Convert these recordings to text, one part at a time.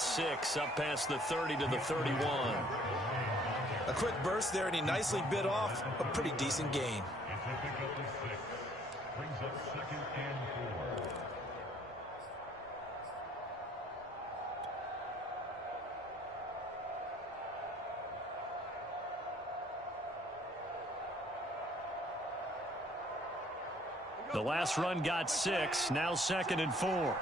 got 6 up past the 30 to the 31. A quick burst there, and he nicely bit off a pretty decent gain. The last run got 6, now 2nd and 4.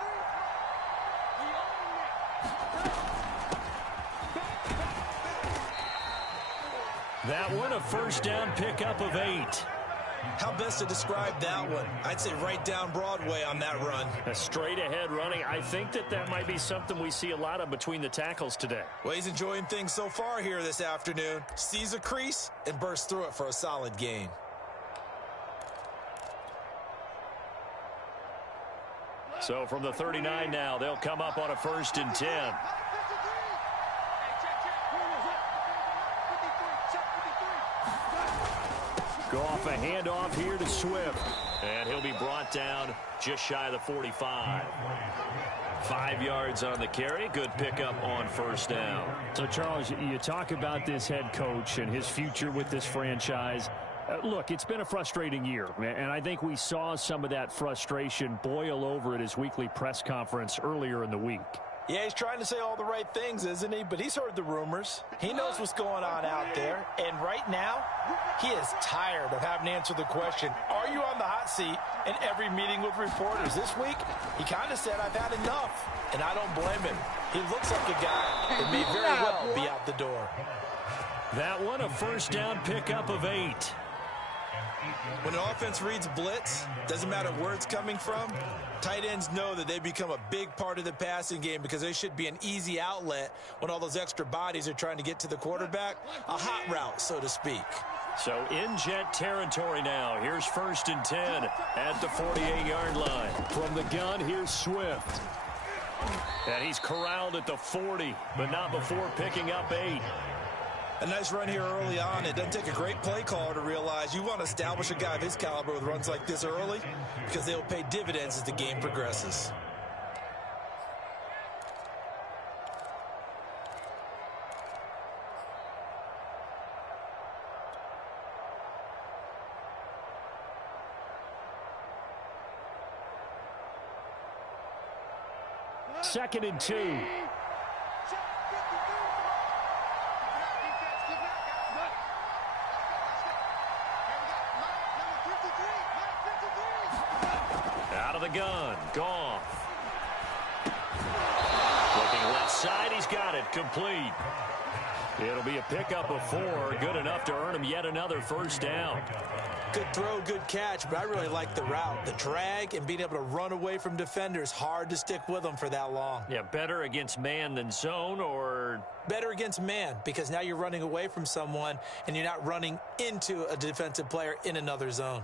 That one a first down pickup of 8. How best to describe that one? I'd say right down Broadway on that run. A straight ahead running. I think that might be something we see a lot of between the tackles today. Well, he's enjoying things so far here this afternoon. Sees a crease and bursts through it for a solid gain. So from the 39 now, they'll come up on a 1st and 10. Go off a handoff here to Swift. And he'll be brought down just shy of the 45. 5 yards on the carry. Good pickup on 1st down. So, Charles, you talk about this head coach and his future with this franchise. Look, it's been a frustrating year, and I think we saw some of that frustration boil over at his weekly press conference earlier in the week. Yeah, he's trying to say all the right things, isn't he? But he's heard the rumors. He knows what's going on out there. And right now, he is tired of having to answer the question, are you on the hot seat in every meeting with reporters? This week, he kind of said, I've had enough. And I don't blame him. He looks like a guy that may very well be out the door. That one a first down pickup of 8. When an offense reads blitz, doesn't matter where it's coming from, tight ends know that they become a big part of the passing game because they should be an easy outlet when all those extra bodies are trying to get to the quarterback. A hot route, so to speak. So in jet territory now. Here's 1st and 10 at the 48-yard line. From the gun, here's Swift. And he's corralled at the 40, but not before picking up 8. A nice run here early on. It doesn't take a great play caller to realize you want to establish a guy of his caliber with runs like this early because they'll pay dividends as the game progresses. Second and 2. Out of the gun, Goff. Looking left side, he's got it, complete. It'll be a pickup of 4, good enough to earn him yet another first down. Good throw, good catch, but I really like the route. The drag and being able to run away from defenders, hard to stick with them for that long. Yeah, better against man than zone, or? Better against man, because now you're running away from someone and you're not running into a defensive player in another zone.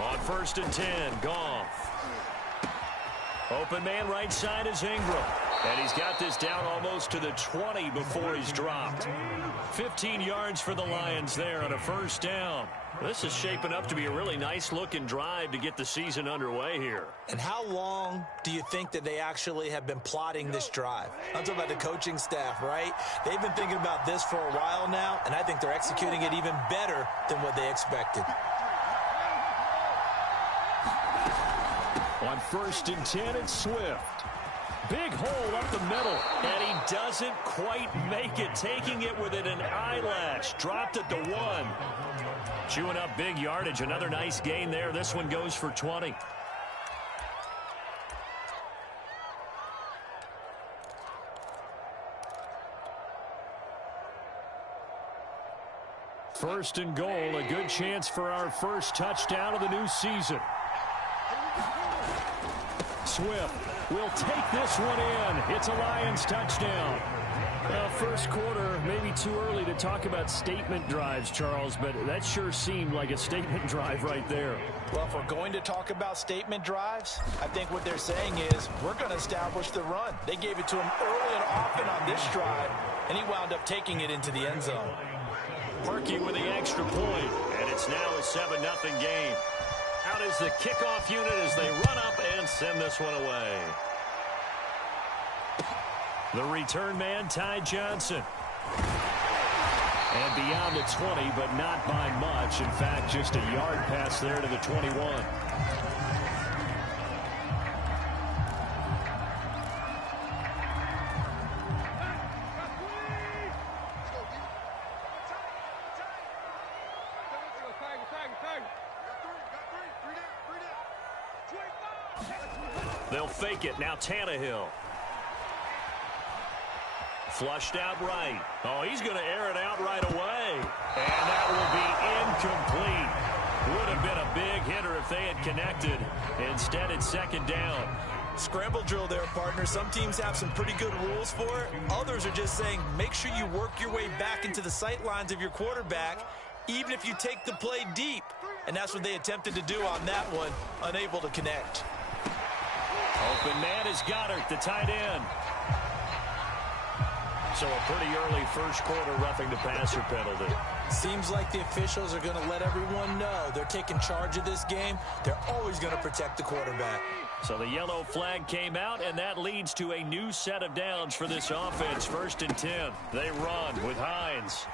On 1st and 10, Goff. Open man right side is Ingram. And he's got this down almost to the 20 before he's dropped. 15 yards for the Lions there on a first down. This is shaping up to be a really nice-looking drive to get the season underway here. And how long do you think that they actually have been plotting this drive? I'm talking about the coaching staff, right? They've been thinking about this for a while now, and I think they're executing it even better than what they expected. On 1st and 10, it's Swift. Big hole up the middle. And he doesn't quite make it, taking it within an eyelash. Dropped at the 1. Chewing up big yardage. Another nice gain there. This one goes for 20. First and goal, a good chance for our first touchdown of the new season. Swift will take this one in. It's a Lions touchdown. Well, first quarter, maybe too early to talk about statement drives, Charles, but that sure seemed like a statement drive right there. Well, if we're going to talk about statement drives, I think what they're saying is we're going to establish the run. They gave it to him early and often on this drive, and he wound up taking it into the end zone. Perky with the extra point, and it's It's now a 7-0 game. Out is the kickoff unit as they run up and send this one away. The return man, Ty Johnson. And beyond the 20, but not by much. In fact, just a yard pass there to the 21. They'll fake it. Now Tannehill. Flushed out right. Oh, he's going to air it out right away. And that will be incomplete. Would have been a big hitter if they had connected. Instead, it's second down. Scramble drill there, partner. Some teams have some pretty good rules for it. Others are just saying, make sure you work your way back into the sight lines of your quarterback, even if you take the play deep. And that's what they attempted to do on that one, unable to connect. Open man is Goddard, the tight end. So a pretty early first quarter roughing the passer penalty. Seems like the officials are going to let everyone know they're taking charge of this game. They're always going to protect the quarterback. So the yellow flag came out, and that leads to a new set of downs for this offense. 1st and 10. They run with Hines.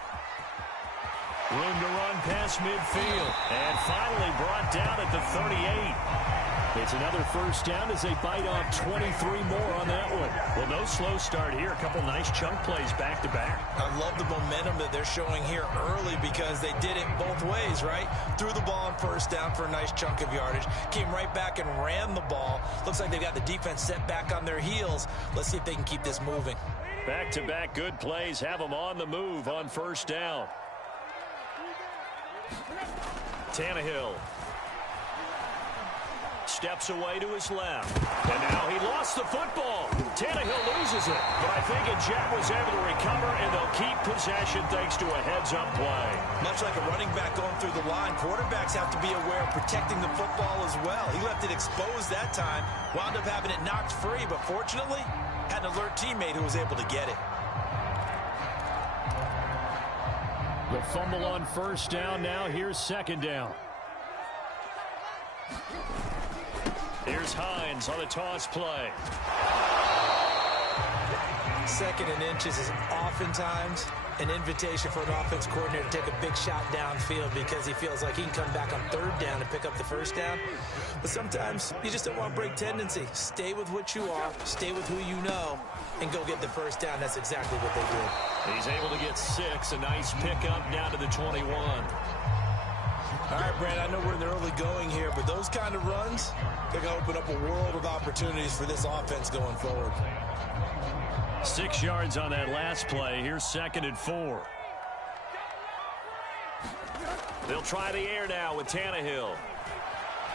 Room to run past midfield. And finally brought down at the 38. It's another first down as they bite off 23 more on that one. Well, no slow start here. A couple nice chunk plays back-to-back. I love the momentum that they're showing here early because they did it both ways, right? Threw the ball on first down for a nice chunk of yardage. Came right back and ran the ball. Looks like they've got the defense set back on their heels. Let's see if they can keep this moving. Back-to-back good plays have them on the move on first down. Tannehill. Steps away to his left. And now he lost the football. Tannehill loses it. But I think Jet was able to recover, and they'll keep possession thanks to a heads-up play. Much like a running back going through the line, quarterbacks have to be aware of protecting the football as well. He left it exposed that time. Wound up having it knocked free, but fortunately, had an alert teammate who was able to get it. The fumble on first down. Now here's second down. Here's Hines on a toss play. 2nd and inches is oftentimes an invitation for an offense coordinator to take a big shot downfield because he feels like he can come back on 3rd down and pick up the first down. But sometimes you just don't want to break tendency. Stay with what you are, stay with who you know, and go get the first down. That's exactly what they did. He's able to get 6. A nice pickup down to the 21. All right, Brand, I know we're in the early going here, but those kind of runs, they're going to open up a world of opportunities for this offense going forward. 6 yards on that last play. Here's 2nd and 4. They'll try the air now with Tannehill.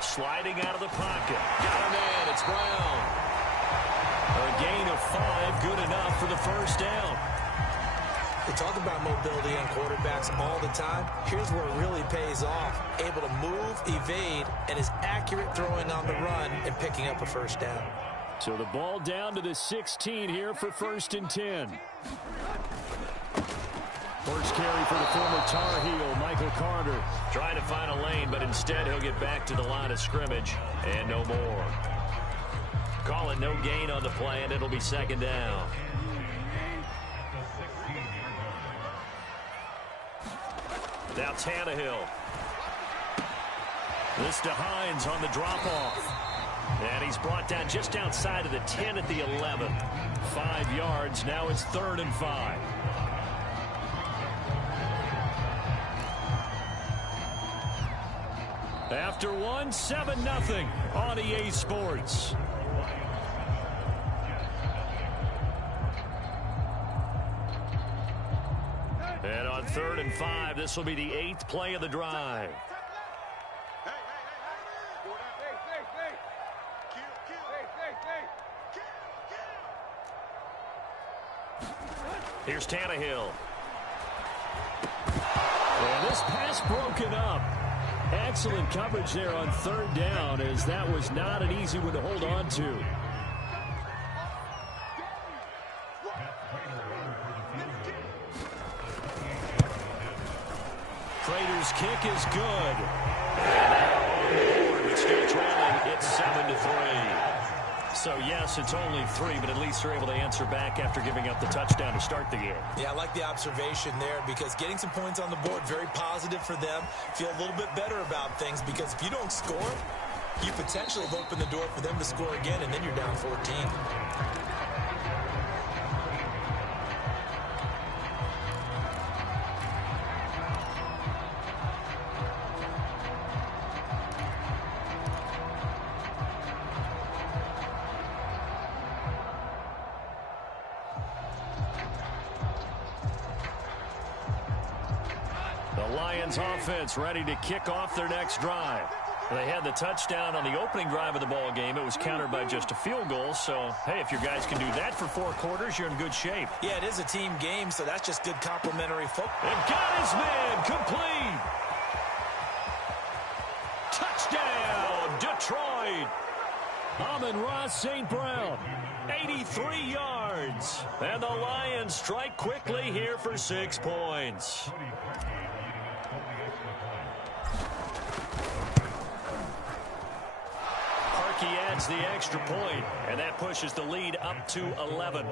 Sliding out of the pocket. Got a man. It's Brown. A gain of 5. Good enough for the first down. We talk about mobility on quarterbacks all the time. Here's where it really pays off. Able to move, evade, and is accurate throwing on the run and picking up a first down. So the ball down to the 16 here for 1st and 10. First carry for the former Tar Heel, Michael Carter. Trying to find a lane, but instead he'll get back to the line of scrimmage and no more. Call it no gain on the play, and it'll be second down. Now Tannehill. This to Hines on the drop-off. And he's brought down just outside of the 10 at the 11. 5 yards. Now it's 3rd and 5. After one, 7-0 on EA Sports. And on 3rd and 5, this will be the 8th play of the drive. Here's Tannehill. And this pass broken up. Excellent coverage there on 3rd down, as that was not an easy one to hold on to. Raiders This kick is good. And now on board, but still trailing. It's 7-3. So, yes, it's only 3, but at least they're able to answer back after giving up the touchdown to start the game. Yeah, I like the observation there because getting some points on the board, very positive for them. Feel a little bit better about things because if you don't score, you potentially have opened the door for them to score again, and then you're down 14. The Lions offense ready to kick off their next drive. They had the touchdown on the opening drive of the ball game. It was countered by just a field goal. So, hey, if your guys can do that for 4 quarters, you're in good shape. Yeah, it is a team game, so that's just good complementary football. And got his man complete. Touchdown, Detroit. Amon-Ra St. Brown, 83 yards. And the Lions strike quickly here for 6 points. He adds the extra point, and that pushes the lead up to 11.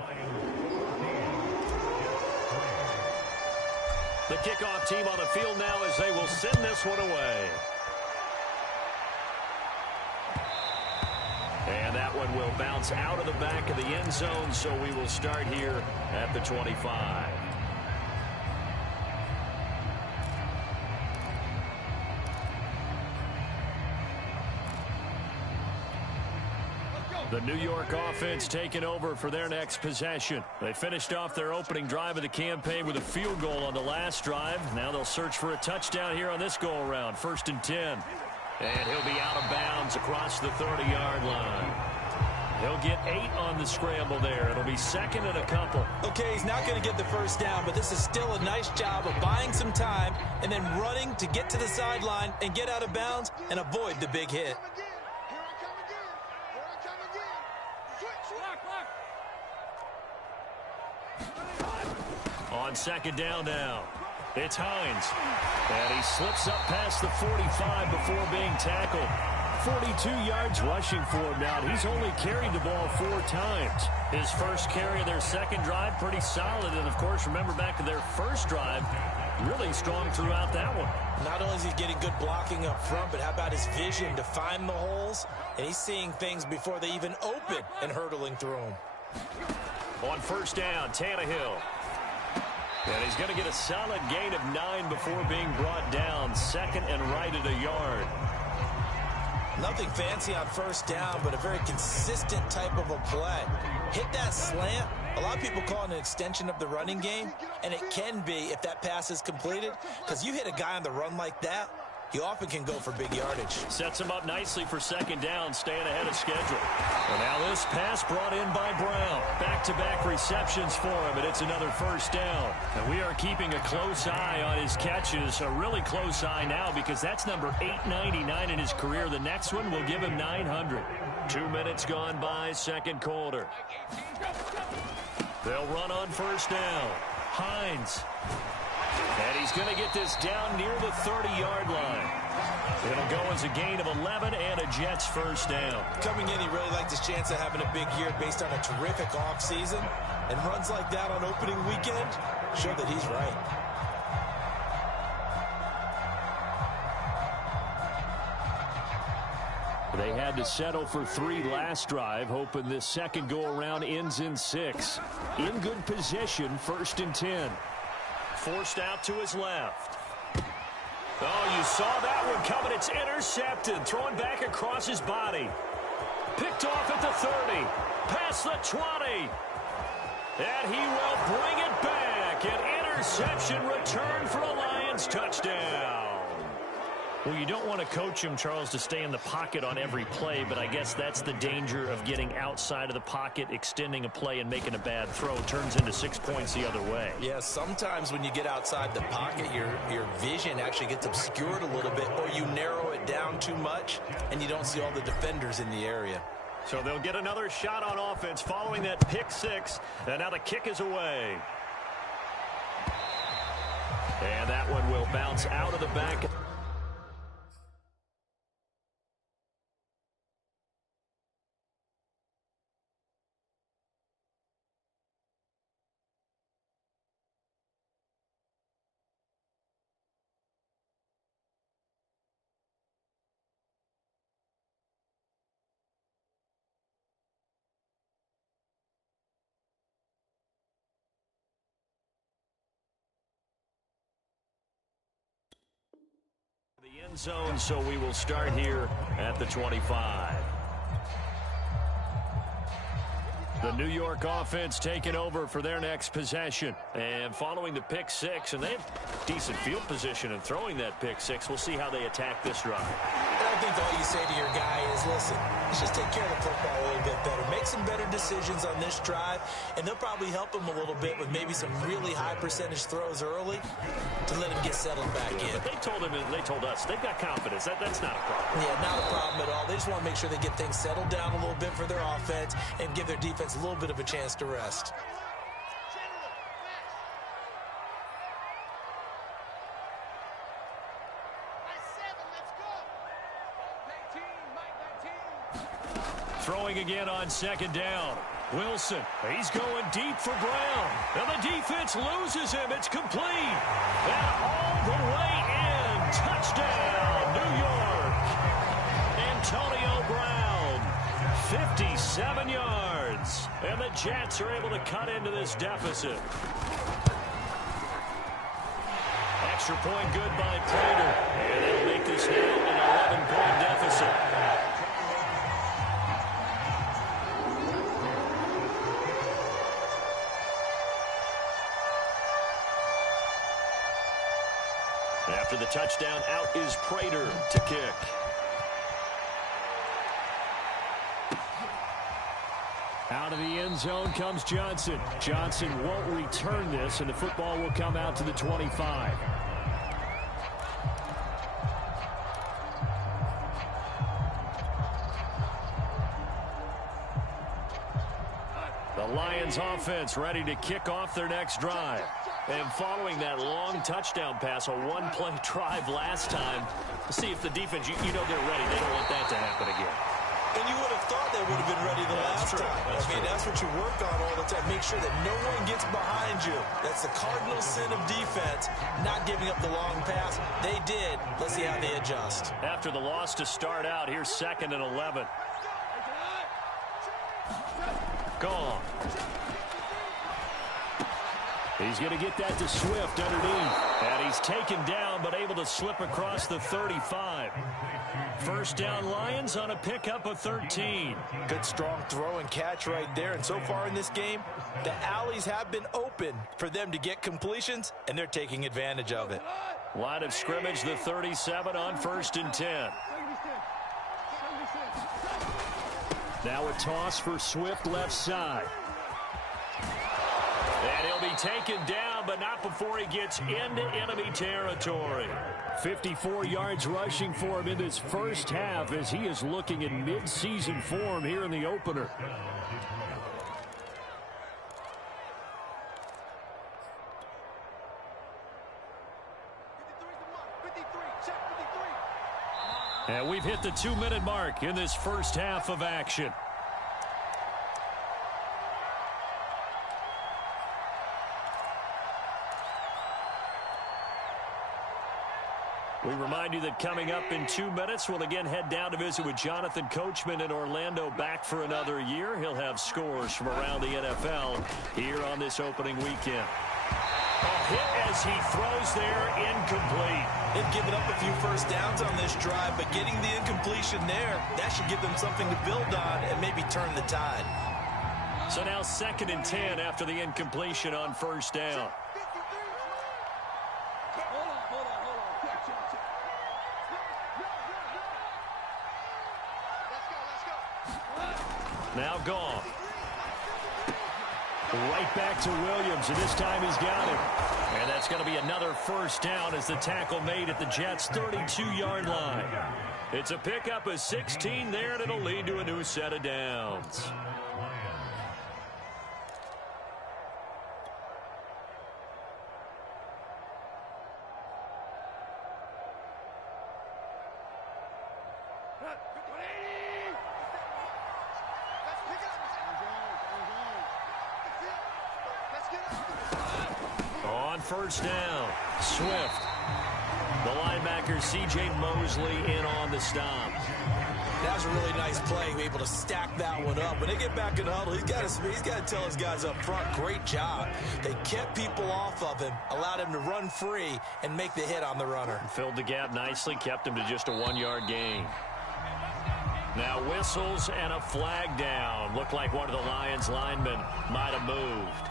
The kickoff team on the field now as they will send this one away. And that one will bounce out of the back of the end zone, so we will start here at the 25. The New York offense taking over for their next possession. They finished off their opening drive of the campaign with a field goal on the last drive. Now they'll search for a touchdown here on this go-around. 1st and 10. And he'll be out of bounds across the 30-yard line. He'll get 8 on the scramble there. It'll be 2nd and a couple. Okay, he's not going to get the first down, but this is still a nice job of buying some time and then running to get to the sideline and get out of bounds and avoid the big hit. On 2nd down now, it's Hines. And he slips up past the 45 before being tackled. 42 yards rushing for him now. He's only carried the ball 4 times. His first carry of their second drive, pretty solid. And, of course, remember back to their first drive, really strong throughout that one. Not only is he getting good blocking up front, but how about his vision to find the holes? And he's seeing things before they even open and hurdling through them. On 1st down, Tannehill. And he's going to get a solid gain of 9 before being brought down. 2nd and right at a yard. Nothing fancy on 1st down, but a very consistent type of a play. Hit that slant. A lot of people call it an extension of the running game, and it can be if that pass is completed, because you hit a guy on the run like that, he often can go for big yardage. Sets him up nicely for 2nd down, staying ahead of schedule. And now this pass brought in by Brown. Back-to-back receptions for him, and it's another 1st down. And we are keeping a close eye on his catches, a really close eye now because that's number 899 in his career. The next one will give him 900. 2 minutes gone by, 2nd quarter. They'll run on 1st down. Hines. And he's going to get this down near the 30-yard line. It'll go as a gain of 11 and a Jets 1st down. Coming in, he really liked his chance of having a big year based on a terrific offseason. And runs like that on opening weekend show that he's right. They had to settle for 3 last drive, hoping this second go-around ends in 6. In good position, 1st and 10. Forced out to his left. Oh, you saw that one coming. It's intercepted. Thrown back across his body. Picked off at the 30. Past the 20. And he will bring it back. An interception return for a Lions touchdown. Well, you don't want to coach him, Charles, to stay in the pocket on every play, but I guess that's the danger of getting outside of the pocket, extending a play, and making a bad throw. Turns into 6 points the other way. Yeah, sometimes when you get outside the pocket, your vision actually gets obscured a little bit, or you narrow it down too much, and you don't see all the defenders in the area. So they'll get another shot on offense following that pick 6, and now the kick is away. And that one will will bounce out of the back. The end zone, so we will start here at the 25. The New York offense taking over for their next possession. And following the pick six, and they have decent field position in throwing that pick six. We'll see how they attack this drive. I think all you say to your guy is, listen, let's just take care of the football a little bit better. Make some better decisions on this drive, and they'll probably help him a little bit with maybe some really high percentage throws early to let him get settled back in. But they told us, they've got confidence. That's not a problem. Yeah, not a problem at all. They just want to make sure they get things settled down a little bit for their offense and give their defense a little bit of a chance to rest. Throwing again on second down. Wilson, he's going deep for Brown. And the defense loses him. It's complete. And all the way in. Touchdown, New York. Antonio Brown, 57 yards. And the Jets are able to cut into this deficit. Extra point good by Prater. And they'll make this now an 11-point deficit. After the touchdown, out is Prater to kick. Out of the end zone comes Johnson. Johnson won't return this, and the football will come out to the 25. The Lions offense ready to kick off their next drive. And following that long touchdown pass, a one-play drive last time, see if the defense, you know they're ready. They don't want that to happen again. And you would have thought they would have been ready the last time. That's what you work on all the time. Make sure that no one gets behind you. That's the cardinal sin of defense, not giving up the long pass. They did. Let's see how they adjust. After the loss to start out, here's 2nd and 11. Gone. He's going to get that to Swift underneath. And he's taken down, but able to slip across the 35. First down Lions on a pickup of 13. Good strong throw and catch right there. And so far in this game, the alleys have been open for them to get completions, and they're taking advantage of it. Line of scrimmage, the 37 on 1st and 10. Now a toss for Swift left side. And he'll be taken down, but not before he gets into enemy territory. 54 yards rushing for him in this first half as he is looking in mid-season form here in the opener. And we've hit the 2-minute mark in this first half of action. We remind you that coming up in 2 minutes, we'll again head down to visit with Jonathan Coachman in Orlando, back for another year. He'll have scores from around the NFL here on this opening weekend. A hit as he throws there, incomplete. They've given up a few first downs on this drive, but getting the incompletion there, that should give them something to build on and maybe turn the tide. So now 2nd and 10 after the incompletion on first down. Now gone. Right back to Williams, and this time he's got him. And that's going to be another first down as the tackle made at the Jets' 32-yard line. It's a pickup of 16 there, and it'll lead to a new set of downs. first down. Swift. The linebacker, C.J. Mosley, in on the stop. That was a really nice play, able to stack that one up. When they get back in the huddle, he's got to tell his guys up front, great job. They kept people off of him, allowed him to run free and make the hit on the runner. Filled the gap nicely, kept him to just a 1-yard gain. Now whistles and a flag down. Looked like one of the Lions linemen might have moved.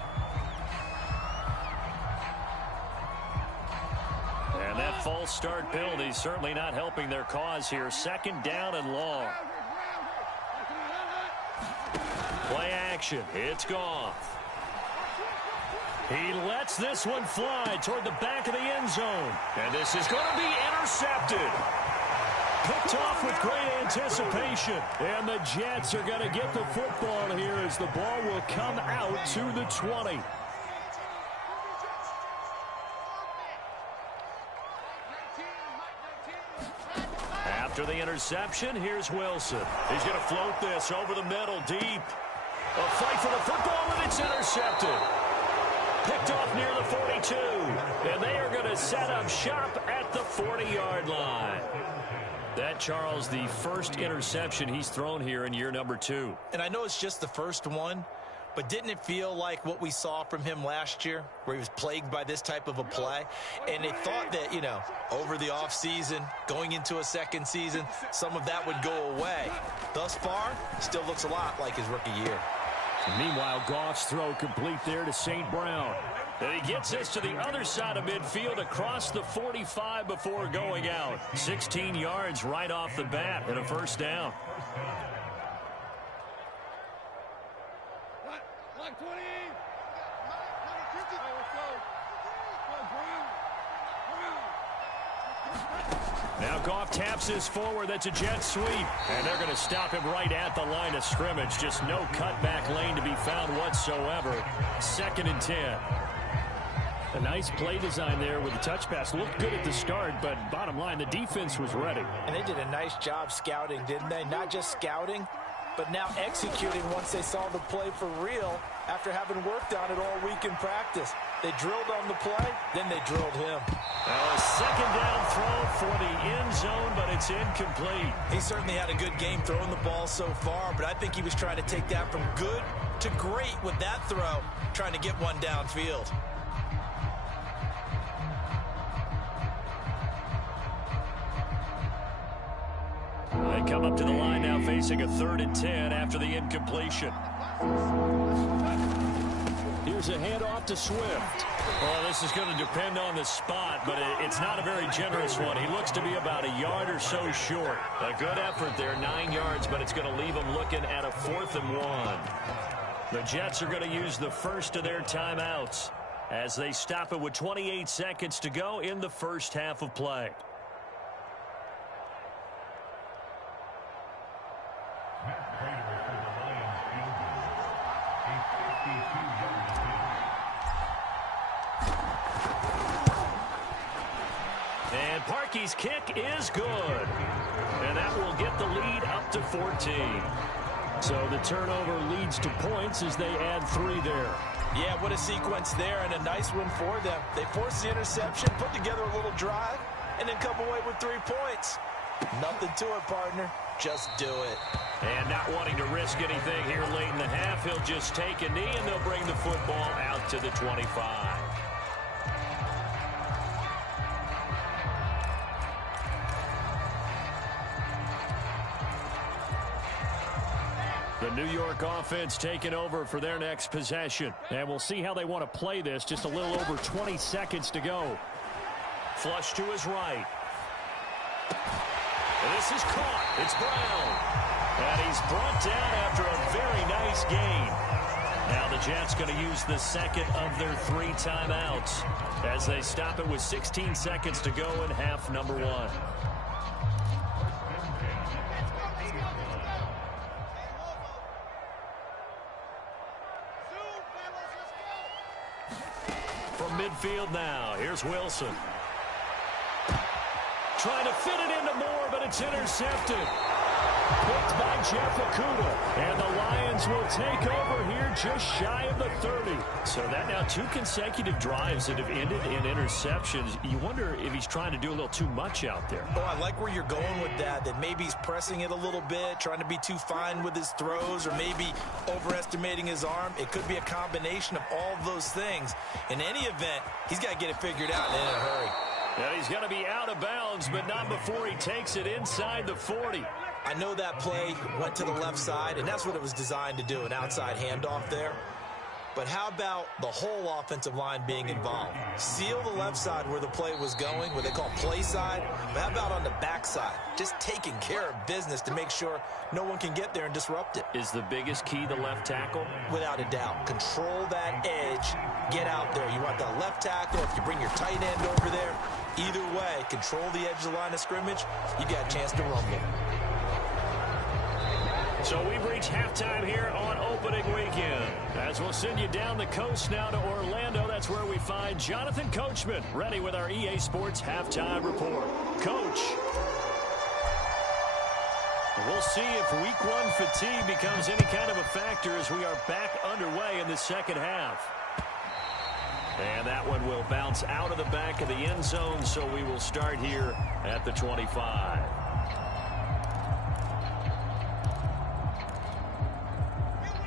And that false start penalty certainly not helping their cause here. Second down and long. Play action. It's Goff. He lets this one fly toward the back of the end zone. And this is going to be intercepted. Picked off with great anticipation. And the Jets are going to get the football here as the ball will come out to the 20. After the interception, here's Wilson. He's going to float this over the middle, deep. A fight for the football, and it's intercepted. Picked off near the 42. And they are going to set up shop at the 40-yard line. That, Charles, the first interception he's thrown here in year number 2. And I know it's just the first one, but didn't it feel like what we saw from him last year, where he was plagued by this type of a play? And they thought that, you know, over the offseason, going into a second season, some of that would go away. Thus far, still looks a lot like his rookie year. And meanwhile, Goff's throw complete there to St. Brown. And he gets this to the other side of midfield across the 45 before going out. 16 yards right off the bat and a first down. Now Goff taps this forward. That's a jet sweep. And they're going to stop him right at the line of scrimmage. Just no cutback lane to be found whatsoever. 2nd and 10. A nice play design there with the touch pass. Looked good at the start, but bottom line, the defense was ready. And they did a nice job scouting, didn't they? Not just scouting, but now executing once they saw the play for real after having worked on it all week in practice. They drilled on the play, then they drilled him. Now a second down throw for the end zone, but it's incomplete. He certainly had a good game throwing the ball so far, but I think he was trying to take that from good to great with that throw, trying to get one downfield. They come up to the line now facing a 3rd and 10 after the incompletion. Here's a handoff to Swift. Well, this is going to depend on the spot, but it's not a very generous one. He looks to be about a yard or so short. A good effort there, 9 yards, but it's going to leave him looking at a 4th and 1. The Jets are going to use the first of their timeouts as they stop it with 28 seconds to go in the first half of play. And Parkey's kick is good. And that will get the lead up to 14. So the turnover leads to points as they add 3 there. Yeah, what a sequence there, and a nice one for them. They forced the interception, put together a little drive, and then come away with 3 points. Nothing to it, partner. Just do it. And not wanting to risk anything here late in the half, he'll just take a knee, and they'll bring the football out to the 25. The New York offense taking over for their next possession. And we'll see how they want to play this. Just a little over 20 seconds to go. Flush to his right. And this is caught. It's Brown. And he's brought down after a very nice gain. Now the Jets going to use the second of their 3 timeouts as they stop it with 16 seconds to go in half number 1. From midfield now, here's Wilson. Trying to fit it into Moore, but it's intercepted. Picked by Jeff Okudah. And the Lions will take over here just shy of the 30. So that now 2 consecutive drives that have ended in interceptions. You wonder if he's trying to do a little too much out there. Oh, I like where you're going with that maybe he's pressing it a little bit, trying to be too fine with his throws, or maybe overestimating his arm. It could be a combination of all of those things. In any event, he's got to get it figured out and in a hurry. And he's going to be out of bounds, but not before he takes it inside the 40. I know that play went to the left side, and that's what it was designed to do, an outside handoff there. But how about the whole offensive line being involved? Seal the left side where the play was going, what they call play side. But how about on the back side? Just taking care of business to make sure no one can get there and disrupt it. Is the biggest key the left tackle? Without a doubt. Control that edge. Get out there. You want that left tackle. If you bring your tight end over there, either way, control the edge of the line of scrimmage, you got a chance to rumble. So we've reached halftime here on opening weekend. As we'll send you down the coast now to Orlando, that's where we find Jonathan Coachman, ready with our EA Sports Halftime Report. Coach. We'll see if week 1 fatigue becomes any kind of a factor as we are back underway in the second half. And that one will bounce out of the back of the end zone, so we will start here at the 25.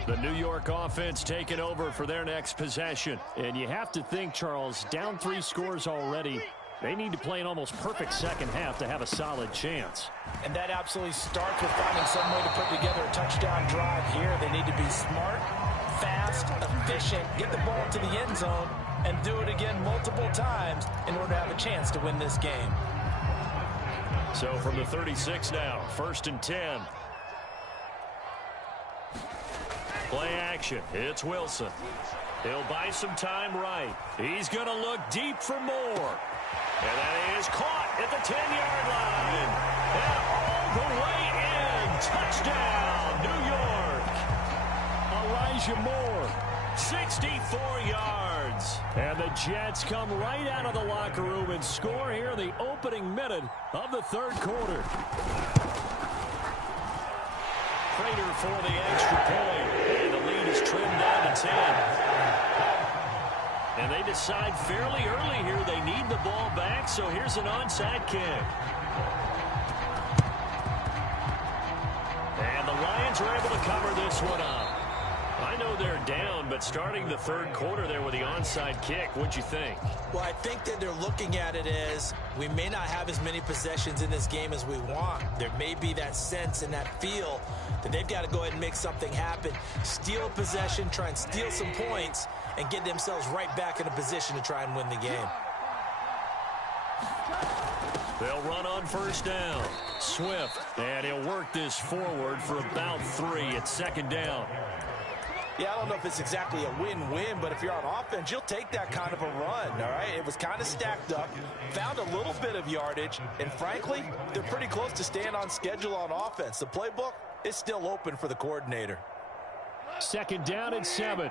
The New York offense taking over for their next possession. And you have to think, Charles, down 3 scores already. They need to play an almost perfect second half to have a solid chance. And that absolutely starts with finding some way to put together a touchdown drive here. They need to be smart, fast, efficient, get the ball to the end zone, and do it again multiple times in order to have a chance to win this game. So from the 36 now, 1st and 10. Play action. It's Wilson. He'll buy some time right. He's going to look deep for more. And that is caught at the 10-yard line. And all the way in. Touchdown, New York. Elijah Moore, 64 yards. And the Jets come right out of the locker room and score here in the opening minute of the 3rd quarter. Prater for the extra point. And the lead is trimmed down to 10. And they decide fairly early here they need the ball back, so here's an onside kick. And the Lions are able to cover this one up. I know they're down, but starting the 3rd quarter there with the onside kick, what'd you think? Well, I think that they're looking at it as we may not have as many possessions in this game as we want. There may be that sense and that feel that they've got to go ahead and make something happen. Steal a possession, try and steal some points, and get themselves right back in a position to try and win the game. They'll run on 1st down. Swift, and he'll work this forward for about 3 at 2nd down. Yeah, I don't know if it's exactly a win-win, but if you're on offense, you'll take that kind of a run, all right? It was kind of stacked up, found a little bit of yardage, and frankly, they're pretty close to staying on schedule on offense. The playbook is still open for the coordinator. 2nd down and 7.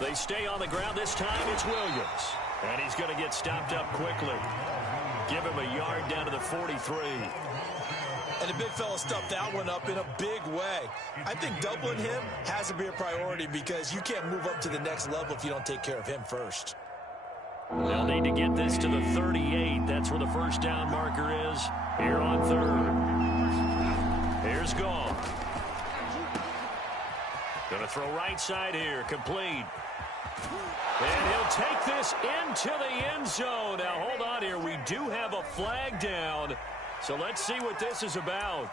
They stay on the ground. This time it's Williams. And he's going to get stopped up quickly. Give him a yard down to the 43. And the big fella stuffed that one up in a big way. I think doubling him has to be a priority because you can't move up to the next level if you don't take care of him first. They'll need to get this to the 38. That's where the 1st down marker is here on 3rd. Here's Goff. Going to throw right side here. Complete. And he'll take this into the end zone. Now, hold on here. We do have a flag down. So let's see what this is about.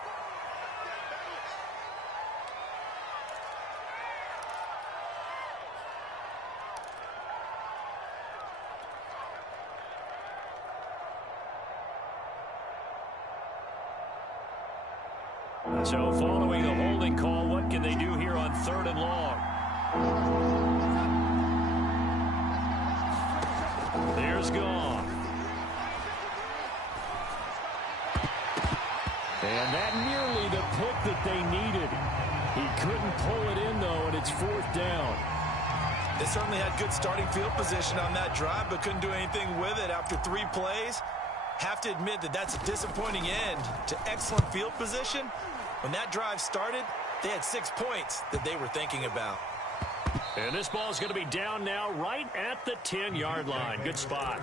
So following the holding call, what can they do here on 3rd and long? There's Goff. And that nearly the pick that they needed. He couldn't pull it in, though, and it's 4th down. They certainly had good starting field position on that drive, but couldn't do anything with it after 3 plays. Have to admit that that's a disappointing end to excellent field position. When that drive started, they had 6 points that they were thinking about. And this ball is going to be down now right at the 10-yard line. Good spot.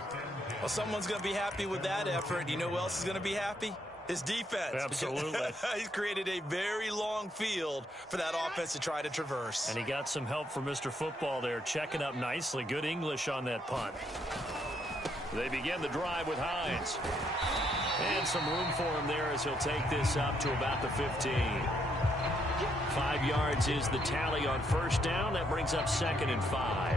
Well, someone's going to be happy with that effort. You know who else is going to be happy? His defense. Absolutely. He's created a very long field for that offense to try to traverse. And he got some help from Mr. Football there, checking up nicely. Good English on that punt. They begin the drive with Hines. And some room for him there as he'll take this up to about the 15. 5 yards is the tally on first down. That brings up 2nd and 5.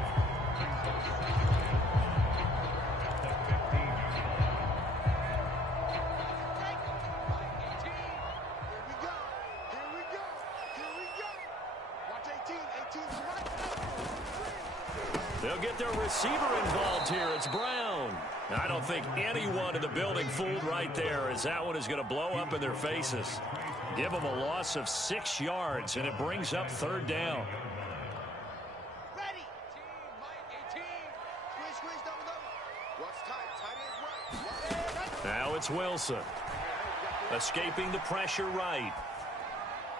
They'll get their receiver involved here. It's Brown. I don't think anyone in the building fooled right there, as that one is going to blow up in their faces. Give them a loss of 6 yards, and it brings up 3rd down. Now it's Wilson. Escaping the pressure right.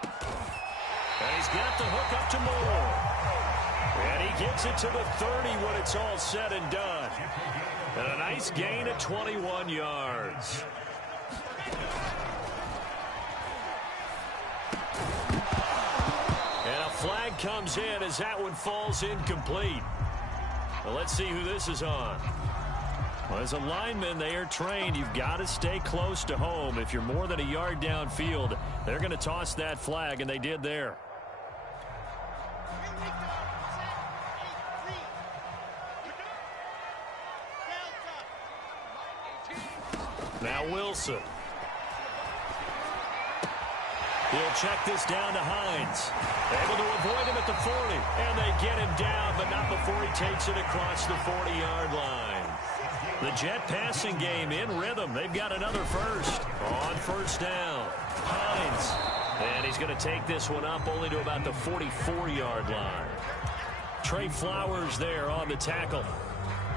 And he's got the hook up to Moore. And he gets it to the 30 when it's all said and done. And a nice gain of 21 yards. And a flag comes in as that one falls incomplete. Well, let's see who this is on. Well, as a lineman, they are trained. You've got to stay close to home. If you're more than a yard downfield, they're going to toss that flag, and they did there. Now Wilson. He'll check this down to Hines. Able to avoid him at the 40. And they get him down, but not before he takes it across the 40-yard line. The Jet passing game in rhythm. They've got another first on first down. Hines. And he's going to take this one up only to about the 44-yard line. Trey Flowers there on the tackle.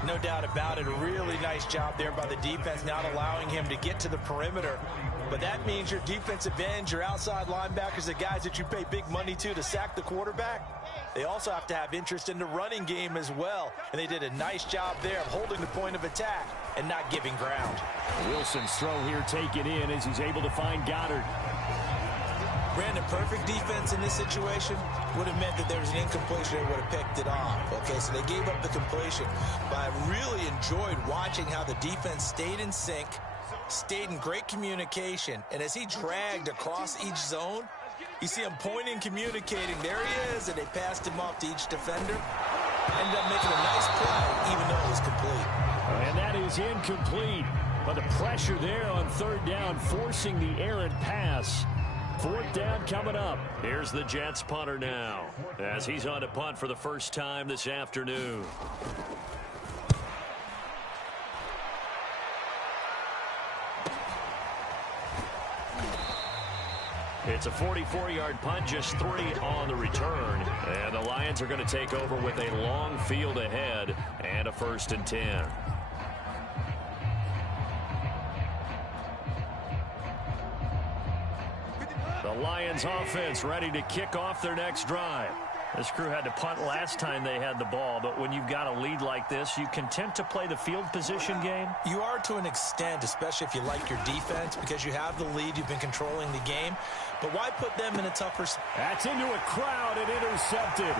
No doubt about it. A really nice job there by the defense, not allowing him to get to the perimeter. But that means your defensive ends, your outside linebackers, the guys that you pay big money to sack the quarterback, they also have to have interest in the running game as well. And they did a nice job there of holding the point of attack and not giving ground. Wilson's throw here taken in as he's able to find Goddard. Brandon, perfect defense in this situation would have meant that there was an incompletion. They would have picked it off. Okay, so they gave up the completion. But I really enjoyed watching how the defense stayed in sync, stayed in great communication, and as he dragged across each zone, you see him pointing, communicating. There he is, and they passed him off to each defender. Ended up making a nice play, even though it was complete. And that is incomplete. But the pressure there on 3rd down, forcing the errant pass. 4th down coming up. Here's the Jets punter now, as he's on to punt for the first time this afternoon. It's a 44-yard punt, just 3 on the return. And the Lions are going to take over with a long field ahead and a 1st and 10. The Lions offense ready to kick off their next drive. This crew had to punt last time they had the ball, but when you've got a lead like this, you content to play the field position game? You are to an extent, especially if you like your defense, because you have the lead, you've been controlling the game. But why put them in a tougher... That's into a crowd and intercepted.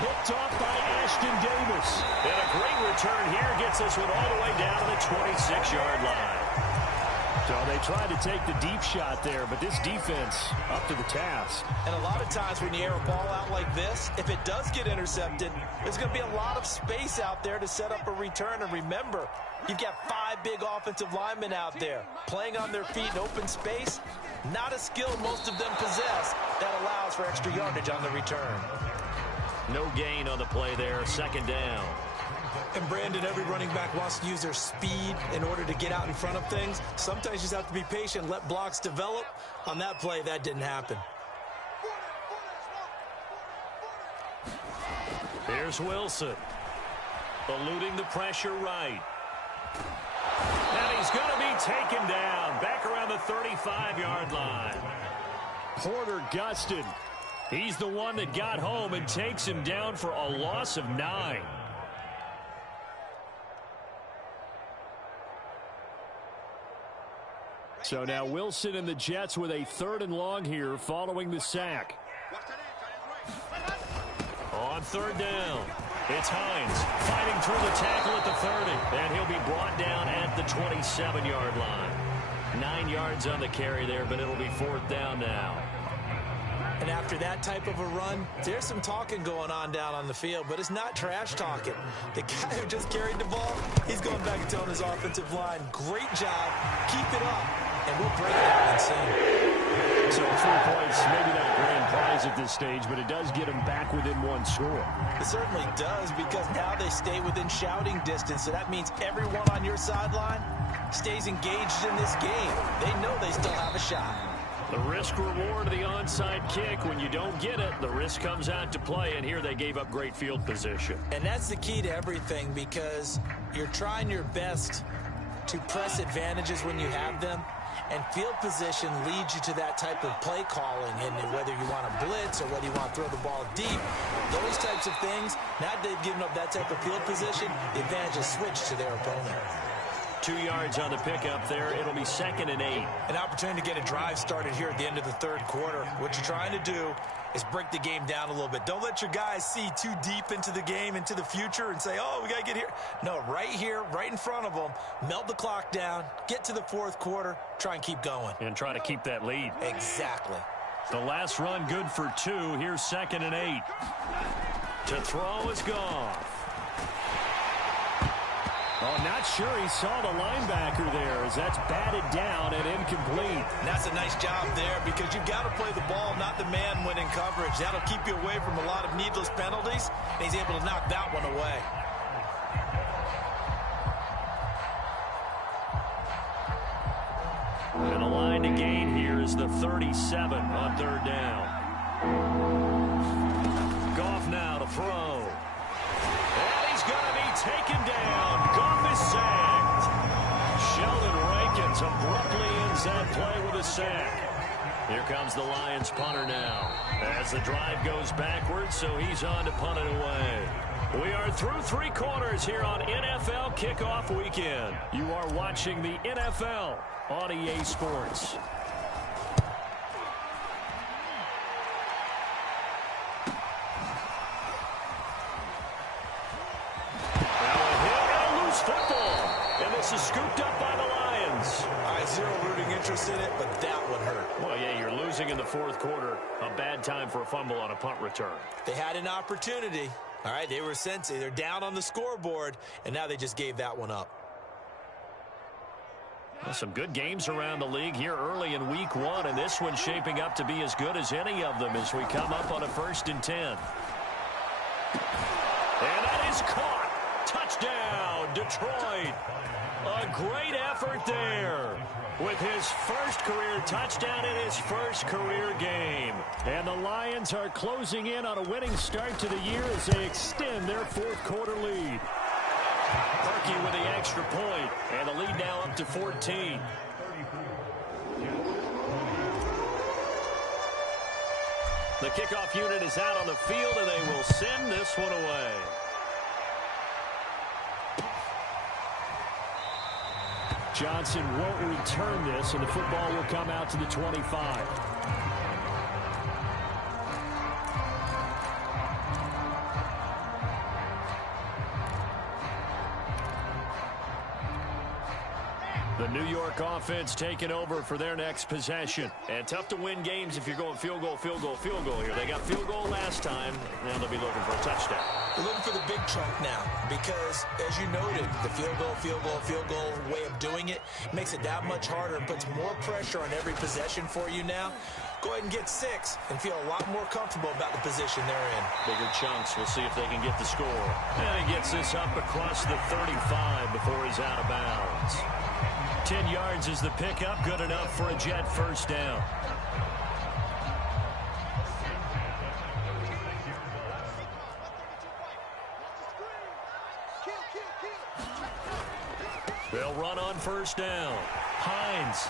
Picked off by Ashton Davis. And a great return here gets this one all the way down to the 26-yard line. So they tried to take the deep shot there, but this defense up to the task. And a lot of times when you air a ball out like this, if it does get intercepted, there's going to be a lot of space out there to set up a return. And remember, you've got 5 big offensive linemen out there playing on their feet in open space. Not a skill most of them possess that allows for extra yardage on the return. No gain on the play there, 2nd down. And Brandon, every running back wants to use their speed in order to get out in front of things. Sometimes you just have to be patient, let blocks develop. On that play, that didn't happen. Here's Here's Wilson. Eluding the pressure right. And he's going to be taken down. Back around the 35-yard line. Porter gusted. He's the one that got home and takes him down for a loss of 9. So now Wilson and the Jets with a 3rd and long here following the sack. On 3rd down, it's Hines fighting through the tackle at the 30. And he'll be brought down at the 27-yard line. 9 yards on the carry there, but it'll be 4th down now. And after that type of a run, there's some talking going on down on the field, but it's not trash talking. The guy who just carried the ball, he's going back and telling his offensive line, great job, keep it up, and we'll break it out and sing. So 3 points, maybe not a grand prize at this stage, but it does get them back within 1 score. It certainly does, because now they stay within shouting distance, so that means everyone on your sideline stays engaged in this game. They know they still have a shot. The risk-reward of the onside kick, when you don't get it, the risk comes out to play, and here they gave up great field position. And that's the key to everything, because you're trying your best to press advantages when you have them, and field position leads you to that type of play calling, and whether you want to blitz or whether you want to throw the ball deep, those types of things, now that they've given up that type of field position, the advantage is switched to their opponent. 2 yards on the pickup there. It'll be 2nd and 8. An opportunity to get a drive started here at the end of the 3rd quarter. What you're trying to do is break the game down a little bit. Don't let your guys see too deep into the game, into the future, and say, oh, we got to get here. No, right here, right in front of them, melt the clock down, get to the 4th quarter, try and keep going. And try to keep that lead. Exactly. The last run good for 2. Here's 2nd and 8. To throw is Goff. Oh, not sure he saw the linebacker there, as that's batted down and incomplete. And that's a nice job there, because you've got to play the ball, not the man when in coverage. That'll keep you away from a lot of needless penalties, and he's able to knock that one away. And the line to gain here is the 37 on 3rd down. Goff now to throw. And he's going to be taken down. Goff is sacked. Sheldon Rankins abruptly ends that play with a sack. Here comes the Lions punter now, as the drive goes backwards, so he's on to punt it away. We are through 3 quarters here on NFL Kickoff Weekend. You are watching the NFL on EA Sports. Football, and this is scooped up by the Lions. I have zero rooting interest in it, but that one hurt. Well, yeah, you're losing in the 4th quarter. A bad time for a fumble on a punt return. They had an opportunity. All right, they were sensitive. They're down on the scoreboard, and now they just gave that one up. Well, some good games around the league here early in week 1, and this one's shaping up to be as good as any of them as we come up on a 1st and 10. And that is caught. Touchdown, Detroit. A great effort there with his first career touchdown in his first career game. And the Lions are closing in on a winning start to the year as they extend their 4th quarter lead. Perky with the extra point, and the lead now up to 14. The kickoff unit is out on the field, and they will send this one away. Johnson won't return this, and the football will come out to the 25. The New York offense taking over for their next possession. And tough to win games if you're going field goal, field goal, field goal here. They got field goal last time. Now they'll be looking for a touchdown. They're looking for the big chunk now because, as you noted, the field goal way of doing it makes it that much harder and puts more pressure on every possession for you now. Go ahead and get 6 and feel a lot more comfortable about the position they're in. Bigger chunks. We'll see if they can get the score. And he gets this up across the 35 before he's out of bounds. 10 yards is the pickup. Good enough for a Jet first down. first down. Hines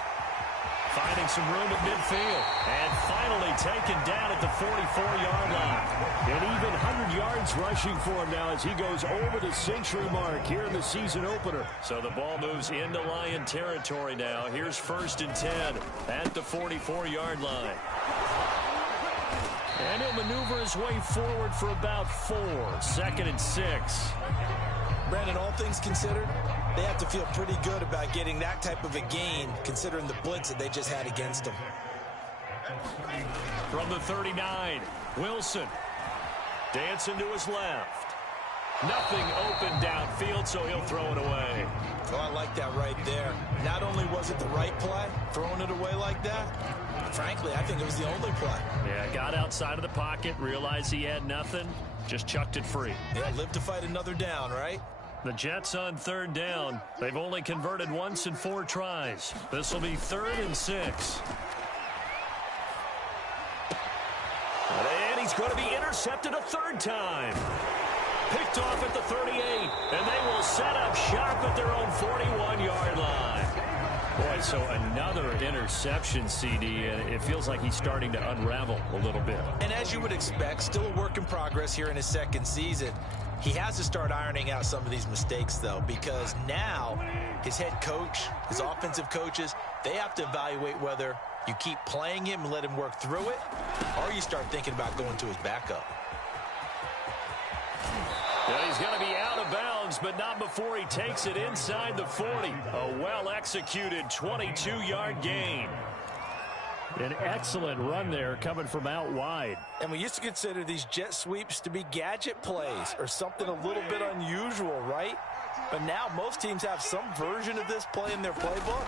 finding some room at midfield. And finally taken down at the 44-yard line. And even 100 yards rushing for him now as he goes over the century mark here in the season opener. So the ball moves into Lion territory now. Here's 1st and 10 at the 44-yard line. And he'll maneuver his way forward for about 4. 2nd and 6. Brandon, all things considered, they have to feel pretty good about getting that type of a gain, considering the blitz that they just had against them. From the 39, Wilson dancing to his left. Nothing open downfield, so he'll throw it away. Oh, I like that right there. Not only was it the right play, throwing it away like that, frankly, I think it was the only play. Yeah, got outside of the pocket, realized he had nothing, just chucked it free. Yeah, live to fight another down, right? The Jets on 3rd down. They've only converted once in 4 tries. This will be 3rd and 6. And he's going to be intercepted a 3rd time. Picked off at the 38, and they will set up shop at their own 41-yard line. Boy, so another interception, CD, and it feels like he's starting to unravel a little bit. And as you would expect, still a work in progress here in his 2nd season. He has to start ironing out some of these mistakes, though, because now his head coach, his offensive coaches, they have to evaluate whether you keep playing him and let him work through it, or you start thinking about going to his backup. Yeah, he's going to be out of bounds, but not before he takes it inside the 40. A well-executed 22-yard gain. An excellent run there coming from out wide. And we used to consider these jet sweeps to be gadget plays or something a little bit unusual, right? But now most teams have some version of this play in their playbook.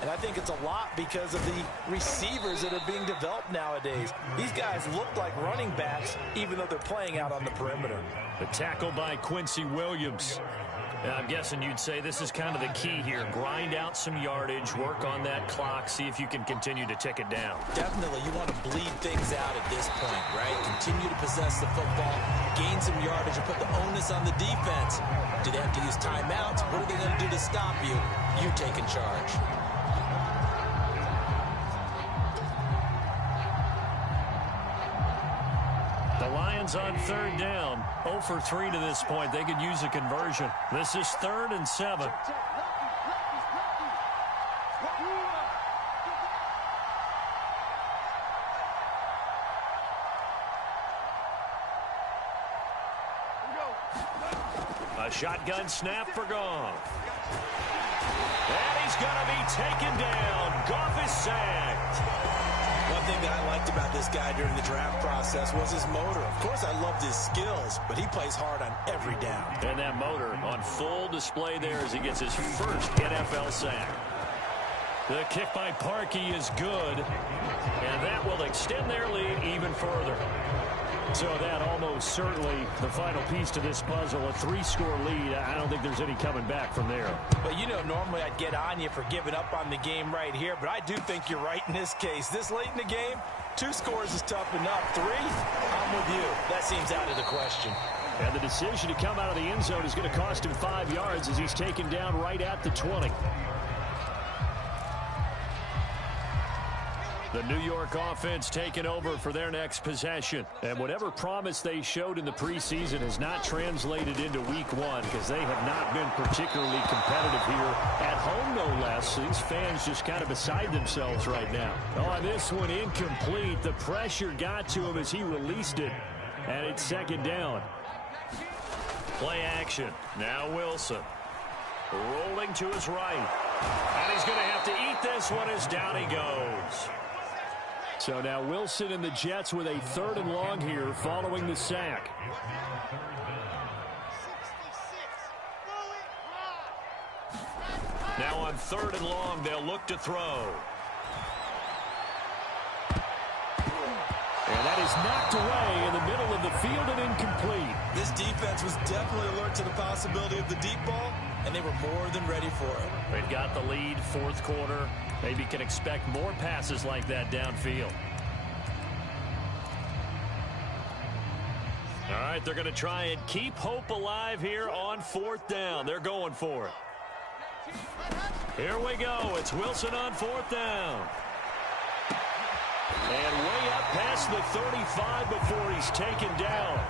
And I think it's a lot because of the receivers that are being developed nowadays. These guys look like running backs even though they're playing out on the perimeter. The tackle by Quincy Williams. And I'm guessing you'd say this is kind of the key here. Grind out some yardage, work on that clock, see if you can continue to tick it down. Definitely, you want to bleed things out at this point, right? Continue to possess the football, gain some yardage, and put the onus on the defense. Do they have to use timeouts? What are they going to do to stop you? You take in charge. The Lions on 3rd down. 0 for 3 to this point. They could use a conversion. This is 3rd and 7. A shotgun snap for Goff. And he's going to be taken down. Goff is sacked. One thing that I liked about this guy during the draft process was his motor. Of course, I loved his skills, but he plays hard on every down. And that motor on full display there as he gets his first NFL sack. The kick by Parkey is good, and that will extend their lead even further. So that almost certainly the final piece to this puzzle, a 3-score lead. I don't think there's any coming back from there. But, you know, normally I'd get on you for giving up on the game right here, but I do think you're right in this case. This late in the game, 2 scores is tough enough. 3, I'm with you. That seems out of the question. And the decision to come out of the end zone is going to cost him 5 yards as he's taken down right at the 20. The New York offense taking over for their next possession. And whatever promise they showed in the preseason has not translated into week 1 because they have not been particularly competitive here at home, no less. These fans just kind of beside themselves right now. On this one, incomplete. The pressure got to him as he released it. And it's 2nd down. Play action. Now Wilson. Rolling to his right. And he's going to have to eat this one as down he goes. So now Wilson and the Jets with a 3rd and long here following the sack. Now on 3rd and long, they'll look to throw. And that is knocked away in the middle of the field and incomplete. This defense was definitely alert to the possibility of the deep ball, and they were more than ready for it. They've got the lead, 4th quarter. Maybe can expect more passes like that downfield. All right, they're going to try and keep hope alive here on 4th down. They're going for it. Here we go. It's Wilson on 4th down. And way up past the 35 before he's taken down.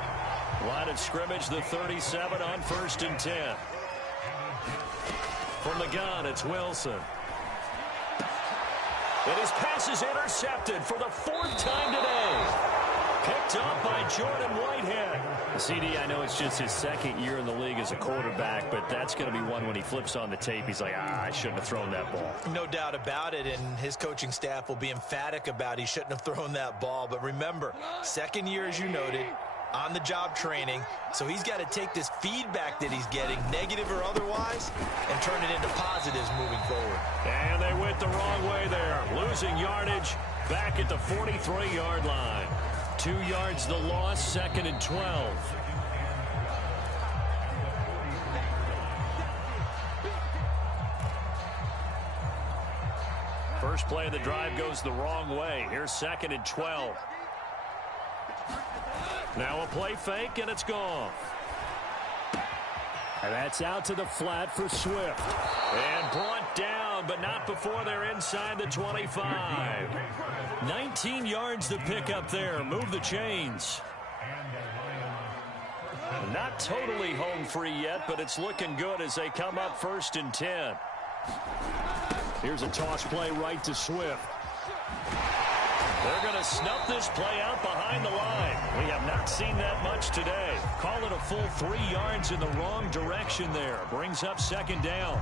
Line of scrimmage, the 37 on 1st and 10. From the gun, it's Wilson. And his pass is intercepted for the 4th time today. Picked up by Jordan Whitehead. CD, I know it's just his 2nd year in the league as a quarterback, but that's going to be one when he flips on the tape. He's like, I shouldn't have thrown that ball. No doubt about it, and his coaching staff will be emphatic about he shouldn't have thrown that ball. But remember, 2nd year, as you noted, on-the-job training, so he's got to take this feedback that he's getting, negative or otherwise, and turn it into positives moving forward. And they went the wrong way there, losing yardage back at the 43-yard line. 2 yards the loss, 2nd and 12. First play of the drive goes the wrong way. Here's 2nd and 12. Now a play fake, and it's gone. And that's out to the flat for Swift. And brought down, but not before they're inside the 25. 19 yards to pick up there. Move the chains. Not totally home free yet, but it's looking good as they come up 1st and 10. Here's a toss play right to Swift. They're going to snuff this play out behind the line. We have not seen that much today. Call it a full 3 yards in the wrong direction there. Brings up 2nd down.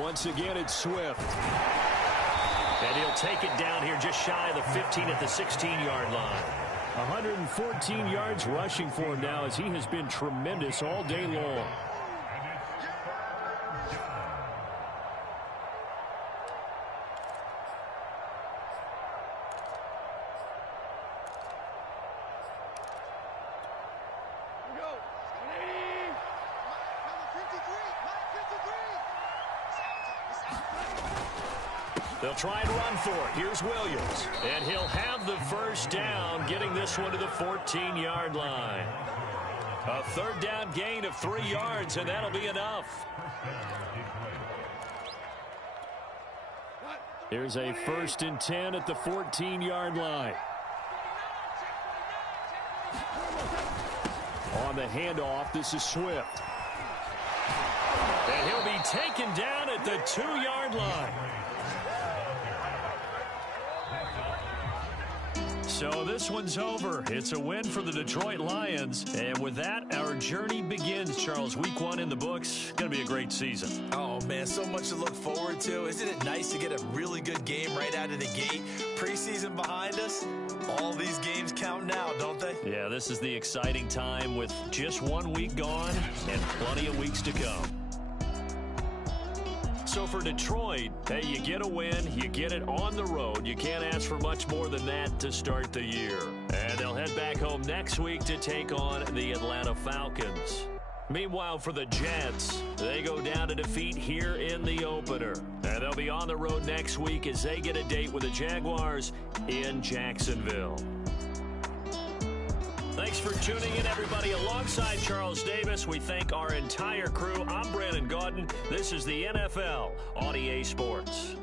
Once again, it's Swift. And he'll take it down here just shy of the 15 at the 16-yard line. 114 yards rushing for him now as he has been tremendous all day long. They'll try and run for it. Here's Williams. And he'll have the first down, getting this one to the 14-yard line. A 3rd down gain of 3 yards, and that'll be enough. Here's a 1st and 10 at the 14-yard line. On the handoff, this is Swift. And he'll be taken down at the 2-yard line. So this one's over. It's a win for the Detroit Lions. And with that, our journey begins, Charles. Week 1 in the books. Going to be a great season. Oh, man, so much to look forward to. Isn't it nice to get a really good game right out of the gate? Preseason behind us. All these games count now, don't they? Yeah, this is the exciting time with just 1 week gone and plenty of weeks to come. So for Detroit, hey, you get a win, you get it on the road. You can't ask for much more than that to start the year. And they'll head back home next week to take on the Atlanta Falcons. Meanwhile, for the Jets, they go down to defeat here in the opener. And they'll be on the road next week as they get a date with the Jaguars in Jacksonville. Thanks for tuning in, everybody. Alongside Charles Davis, we thank our entire crew. I'm Brandon Gaudin. This is the NFL on EA Sports.